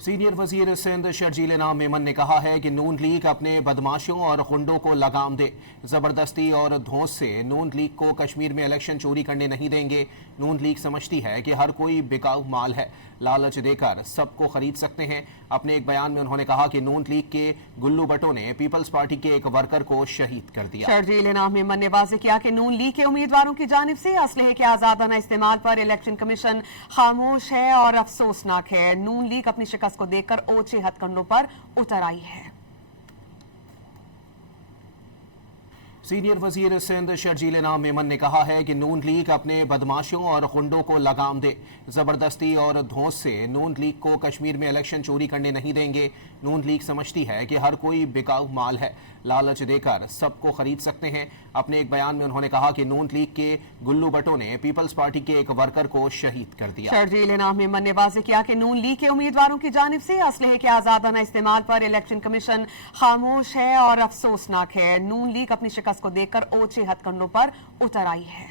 Senior वजीर सिंध शर्जील इनाम मेमन ने कहा है कि नून लीग अपने बदमाशों और गुंडों को लगाम दे। जबरदस्ती और धौंस से नून लीग को कश्मीर में इलेक्शन चोरी करने नहीं देंगे। नून लीग समझती है कि हर कोई बिकाऊ माल है, लालच देकर सबको खरीद सकते हैं। अपने एक बयान में उन्होंने कहा कि नून लीग के गुल्लू भट्टो ने पीपल्स पार्टी के एक वर्कर को शहीद कर दिया। शर्जील इनाम मेमन ने वाज़ेह किया कि नून लीग के उम्मीदवारों की जानिब से असलहे के आजादाना इस्तेमाल पर इलेक्शन कमीशन खामोश है और अफसोसनाक है। नून लीग अपनी शिकस्त को देखकर ओछे हथकंडों पर उतर आई है। सीनियर वजीर सिंध शर्जील इनाम मेमन ने कहा है कि नून लीग अपने बदमाशों और गुंडों को लगाम दे। जबरदस्ती और धौंस से नून लीग को कश्मीर में इलेक्शन चोरी करने नहीं देंगे। नून लीग समझती है कि हर कोई बिकाऊ माल है, लालच देकर सबको खरीद सकते हैं। अपने एक बयान में उन्होंने कहा कि नून लीग के गुल्लू भट्टो ने पीपल्स पार्टी के एक वर्कर को शहीद कर दिया। शर्जील इनाम मेमन ने वाज़ेह किया कि नून लीग के उम्मीदवारों की जानिब से असलहे के आजादाना इस्तेमाल पर इलेक्शन कमीशन खामोश है और अफसोसनाक है। नून लीग अपनी शिकस्त को देखकर ओछे हथकंडों पर उतर आई है।